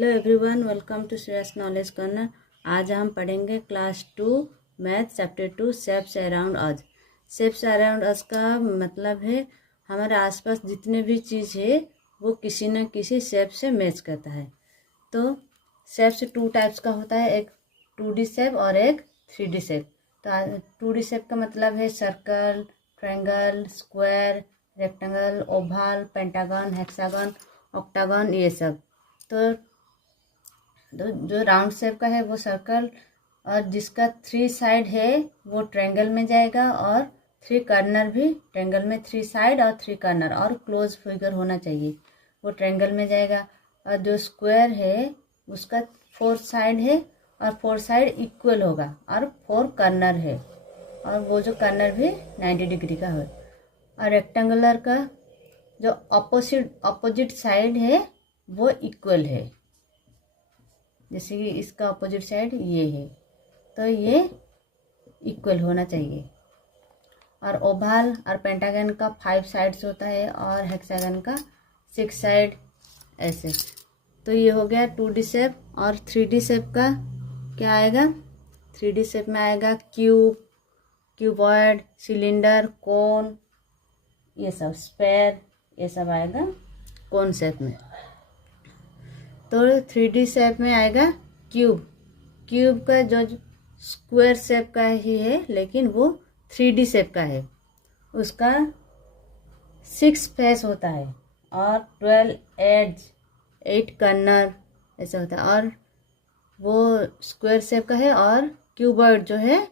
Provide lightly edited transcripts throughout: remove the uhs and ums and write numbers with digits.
Hello everyone, welcome to Shreyas knowledge corner. आज हम पढ़ेंगे class 2 math chapter 2 shapes around us. Shapes around us का मतलब है हमारे आसपास जितने भी चीज़ है वो किसी न किसी शेप से मैच करता है। तो शेप्स 2 टाइप्स का होता है, एक 2D शेप और एक 3D शेप। तो 2D शेप का मतलब है circle, triangle, square, rectangle, Oval, pentagon, hexagon, octagon, ये सब। तो जो राउंड शेप का है वो सर्कल, और जिसका 3 साइड है वो ट्रायंगल में जाएगा, और 3 कॉर्नर भी ट्रायंगल में, 3 साइड और 3 कॉर्नर, और क्लोज फिगर होना चाहिए, वो ट्रायंगल में जाएगा। और जो स्क्वायर है उसका 4 साइड है और 4 साइड इक्वल होगा, और 4 कॉर्नर है, और वो जो कॉर्नर भी 90 डिग्री का है। और रेक्टेंगुलर का जो अपोजिट साइड है वो इक्वल है, जैसे कि इसका अपोजिट साइड ये है, तो ये इक्वल होना चाहिए। और ओवल और पेंटागन का 5 साइड्स होता है, और हेक्सागन का 6 साइड, ऐसे। तो ये हो गया 2D शेप। और 3D शेप का क्या आएगा? 3D शेप में आएगा क्यूब, क्यूबॉइड, सिलेंडर, कोन, ये सब, स्फेयर, ये सब आएगा कोन शेप में। तो 3D शेप में आएगा क्यूब। क्यूब का जो स्क्वायर शेप का ही है, लेकिन वो 3D शेप का है। उसका 6 फेस होता है और 12 एड्ज, 8 कॉर्नर, ऐसा होता है। और वो स्क्वायर शेप का है, और क्यूबॉइड जो है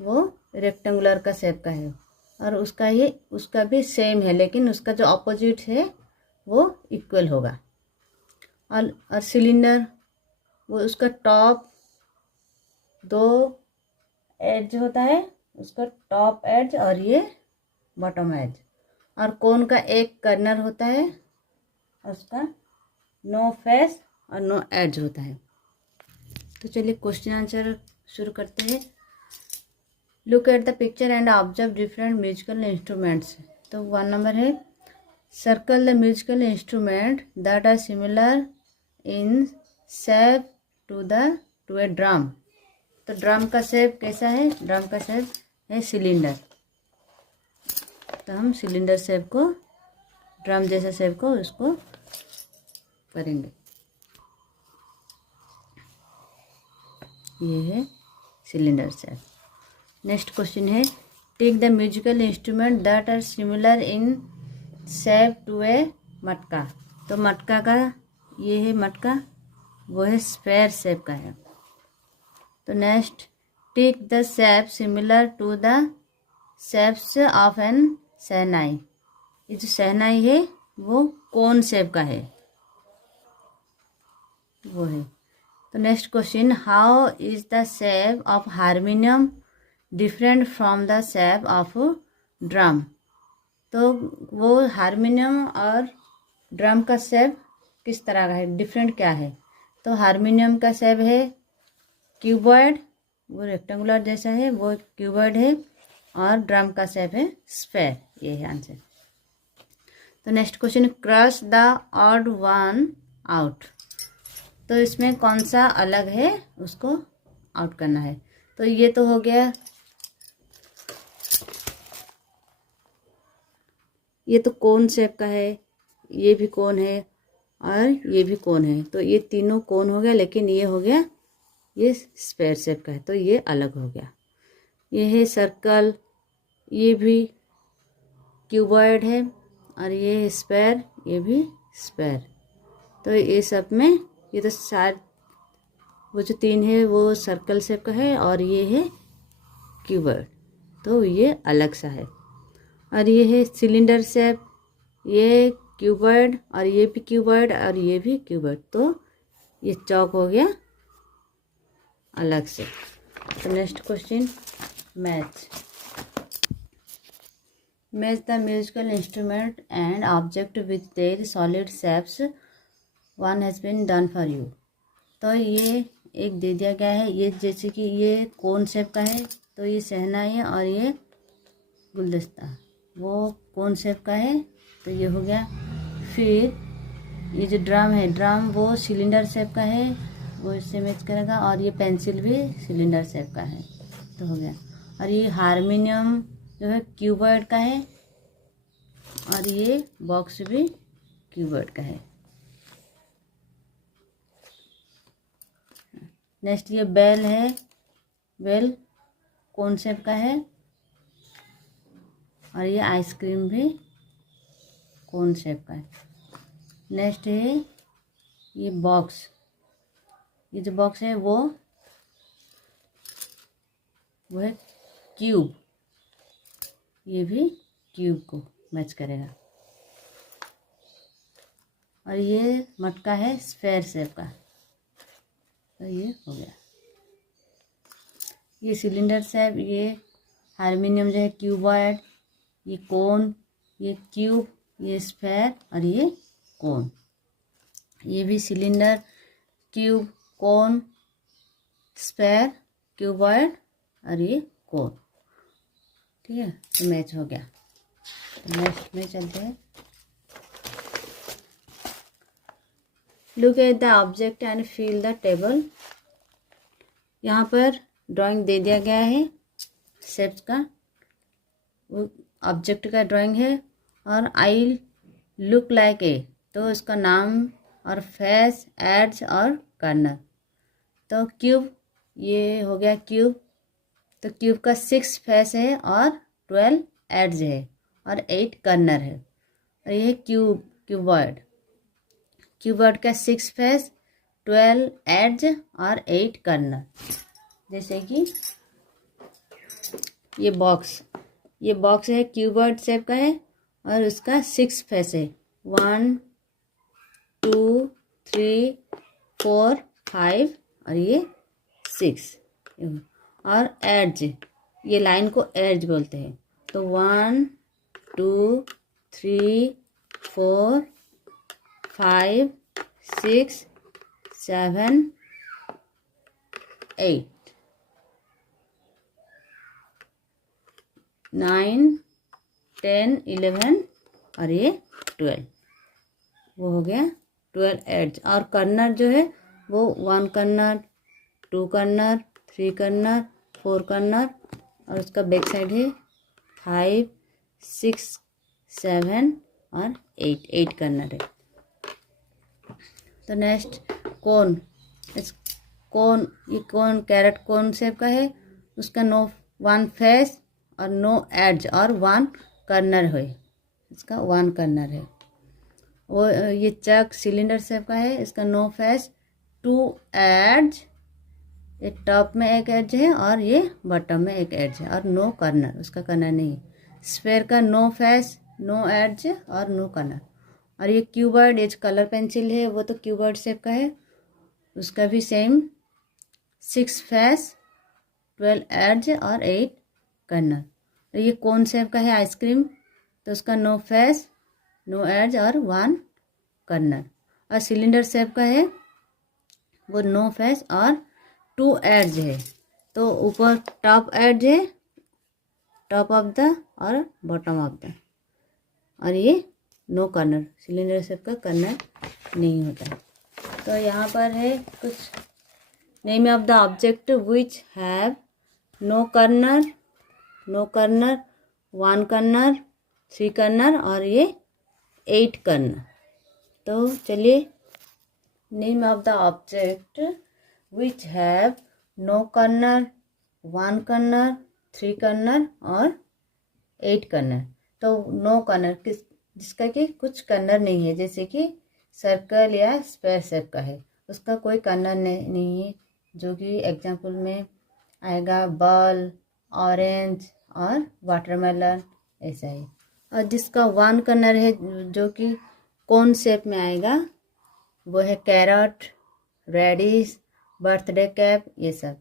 वो रेक्टेंगुलर का शेप का है, और उसका भी सेम है, लेकिन उसका जो अपोजिट है वो इक्वल होगा। और सिलेंडर, वो उसका टॉप 2 एज होता है, उसका टॉप एज और ये बॉटम एज। और कोन का एक कॉर्नर होता है, और उसका नो फेस और नो एज होता है। तो चलिए क्वेश्चन आंसर शुरू करते हैं। Look at the picture and observe different musical instruments. तो 1 नंबर है, circle the musical instrument that are similar in shape to a drum. तो ड्रम का शेप कैसा है? ड्रम का शेप है सिलेंडर। तो हम सिलेंडर शेप को, ड्रम जैसा शेप को, उसको करेंगे। ये है सिलेंडर शेप। नेक्स्ट क्वेश्चन है, take the musical instrument that are similar in shape to a matka. तो मटका का, ये है मटका, वो है स्फेयर शेप का है। तो next, take the shape similar to the shapes of an shehnai. ये जो शहनाई है वो कौन शेप का है? वो है। तो next question, how is the shape of harmonium different from the shape of drum. तो वो हारमोनियम और ड्रम का शेप किस तरह का है, डिफरेंट क्या है? तो हारमोनियम का शेप है क्यूबॉइड, वो रेक्टेंगुलर जैसा है, वो क्यूबॉइड है। और ड्रम का शेप है स्फेयर। ये है आंसर। तो next question, cross the odd one out. तो इसमें कौन सा अलग है उसको आउट करना है। तो ये तो हो गया, ये तो कोन शेप का है, ये भी कोन है, और ये भी कोन है। तो ये तीनों कोन हो गया, लेकिन ये हो गया, ये स्फेयर शेप का है, तो ये अलग हो गया। ये है सर्कल, ये भी क्यूबॉइड है, और ये स्फेयर, ये भी स्फेयर। तो ये सब में, ये तो शायद वो जो 3 है वो सर्कल शेप का है, और ये है क्यूबॉइड, तो ये अलग सा है। और ये है सिलेंडर शेप, ये क्यूबॉइड, और ये भी क्यूबॉइड, और ये भी क्यूबॉइड, तो ये चौक हो गया अलग से। तो next question, match the musical instrument and object with their solid shapes, one has been done for you. तो ये एक दे दिया गया है, ये जैसे कि ये कोन शेप का है, तो ये शहनाई है, और ये गुलदस्ता वो कोन शेप का है, तो ये हो गया। फिर ये जो ड्रम है, ड्रम वो सिलेंडर शेप का है, वो इससे मैच करेगा। और ये पेंसिल भी सिलेंडर शेप का है, तो हो गया। और ये हारमोनियम जो है क्यूबॉइड का है, और ये बॉक्स भी क्यूबॉइड का है। नेक्स्ट ये बेल है, बेल कोन शेप का है, और ये आइसक्रीम भी कोन शेप का है। नेक्स्ट है ये बॉक्स, ये जो बॉक्स है वो है क्यूब, ये भी क्यूब को मैच करेगा। और ये मटका है स्फेयर शेप का, तो ये हो गया। ये सिलेंडर शेप, ये हारमोनियम जो है क्यूबॉइड, ये कोन, ये क्यूब, ये स्फेयर, और ये कोन। ये भी सिलेंडर, क्यूब, कोन, स्फेयर, क्यूबॉइड, और ये कोन। ठीक है, तो मैच हो गया। तो नेक्स्ट में चलते हैं। Look at the object and fill the table. यहाँ पर ड्राइंग दे दिया गया है शेप्स का, वो ऑब्जेक्ट का ड्राइंग है। और आई लुक लाइक ए, तो इसका नाम और फेस, एड्स और कर्नर। तो क्यूब, ये हो गया क्यूब, तो क्यूब का 6 फेस है और 12 एड्स है और 8 कर्नर है। और ये क्यूबॉइड, क्यूबॉइड का 6 फेस, 12 एड्स और 8 कर्नर। जैसे कि ये बॉक्स है क्यूबॉइड शेप का है, और उसका 6 फेस है, 1 2 3 4 5, और ये 6। और एड्ज, ये लाइन को एड्ज बोलते हैं। तो 1 2 3 4 5 6 7 8 9 10 11 और ये 12, वो हो गया 12 एड्ज। और कर्नर जो है वो 1 कर्नर, 2 कर्नर, 3 कर्नर, 4 कर्नर, और उसका बैक साइड है 5 6 7 और 8 कर्नर है। तो नेक्स्ट कोन, ये कोन कैरेट कोन शेप का है, उसका 1 फेस और 9 एड्ज और 1 कर्नर है, इसका 1 कर्नर है। वो ये चक सिलेंडर शेप का है, इसका 9 फेस, 2 एड्ज, ये टॉप में एक एड्ज है और ये बॉटम में एक एड्ज है, और 9 कर्नर, उसका कर्नर नहीं है। स्फेयर का 9 फेस, 9 एड्ज और 9 कर्नर। और ये क्यूबॉइड, ये कलर पेंसिल है वो तो क्यूबॉइड शेप का है, उसका भी सेम 6 फेस, 12 एड्ज और 8 कर्नर। और ये कोन शेप का है आइसक्रीम, तो उसका 9 फेस, 9 एड्ज और 1 कर्नर। और सिलेंडर शेप का है वो 9 फेस और 2 एड्ज है, तो ऊपर टॉप एड्ज है, टॉप ऑफ द और बॉटम ऑफ द। और ये 9 कर्नर, सिलेंडर शेप का कर्नर नहीं होता है। तो यहाँ पर है कुछ name of the object which have no corner, 1 corner, 3 corner और ये 8 कर्नर। तो चलिए, name of the object which have no corner, 1 corner, 3 corner और 8 कर्नर। तो नो कर्नर जिसका कि कुछ कर्नर नहीं है, जैसे कि सर्कल या स्क्वायर शेप का है, उसका कोई कर्नर नहीं है, जो कि एग्जाम्पल में आएगा बॉल, ऑरेंज और वाटरमेलन, ऐसा ही। और जिसका 1 कर्नर है, जो कि कोन शेप में आएगा, वो है कैरट, रेडिश, बर्थडे कैप, ये सब।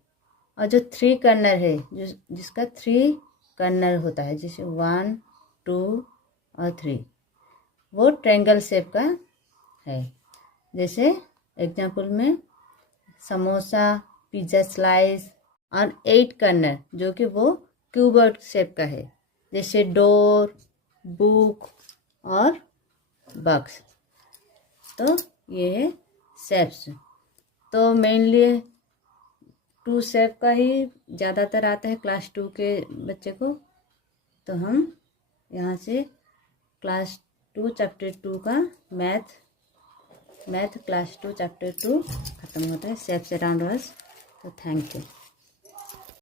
और जो 3 कर्नर है, जिसका 3 कर्नर होता है, जैसे 1 2 और 3, वो ट्रायंगल शेप का है। जैसे एग्जाम्पल में समोसा, पिज़्ज़ा स्लाइस। और 8 कर्नर जो कि वो क्यूबॉइड शेप का है, जैसे डोर, बुक और बॉक्स। तो ये है शेप्स। तो मेनली 2 शेप का ही ज़्यादातर आता है क्लास 2 के बच्चे को। तो हम यहाँ से क्लास 2 चैप्टर 2 का मैथ क्लास 2 चैप्टर 2 ख़त्म होता है शेप्स अराउंड अस। तो थैंक यू।